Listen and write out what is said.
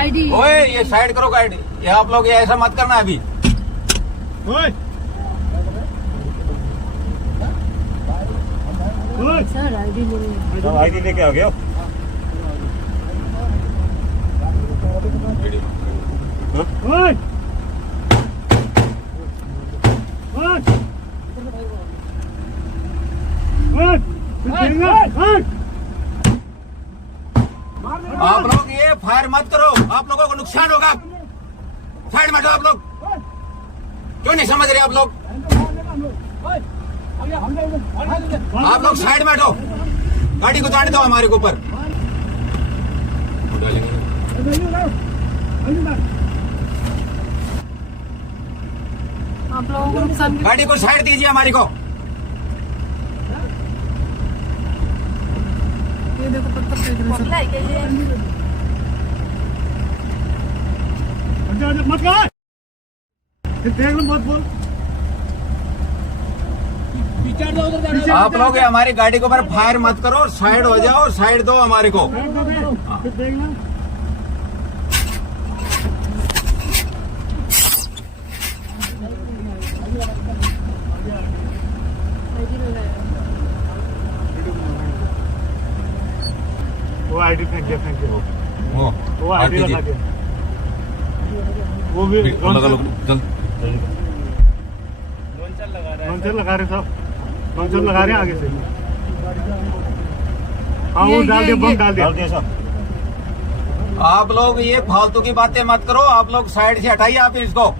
ID. ओए ये side करो गाइड, ये आप लोग ये ऐसा मत करना अभी। ओए सर आईडी ले आईडी लेके आ गया। ओए आप लोग ये फायर मत करो, आप लोगों को नुकसान होगा। साइड में हटो आप लोग। क्यों नहीं समझ रहे आप लोग? आप लोग साइड में हटो, गाड़ी को जाने दो हमारे को ऊपर। आप लोगों को नुकसान। गाड़ी को साइड दीजिए हमारी को। ये देखो पत्थर फेंक रहे हैं। मत कर, देख लो मत बोल। आप लोग ये हमारी गाड़ी के ऊपर फायर मत करो, साइड हो जाओ, साइड दो हमारे को। वो आईडी फेंक दिया। वो आईडी दीजिए। लगा दिया। वो भी चल लॉन्चर लगा रहे साहब, लॉन्चर लगा रहे हैं आगे से। हाँ वो डाल दिया, बम डाल दिया साहब। आप लोग ये फालतू की बातें मत करो, आप लोग साइड से हटाइए आप इसको।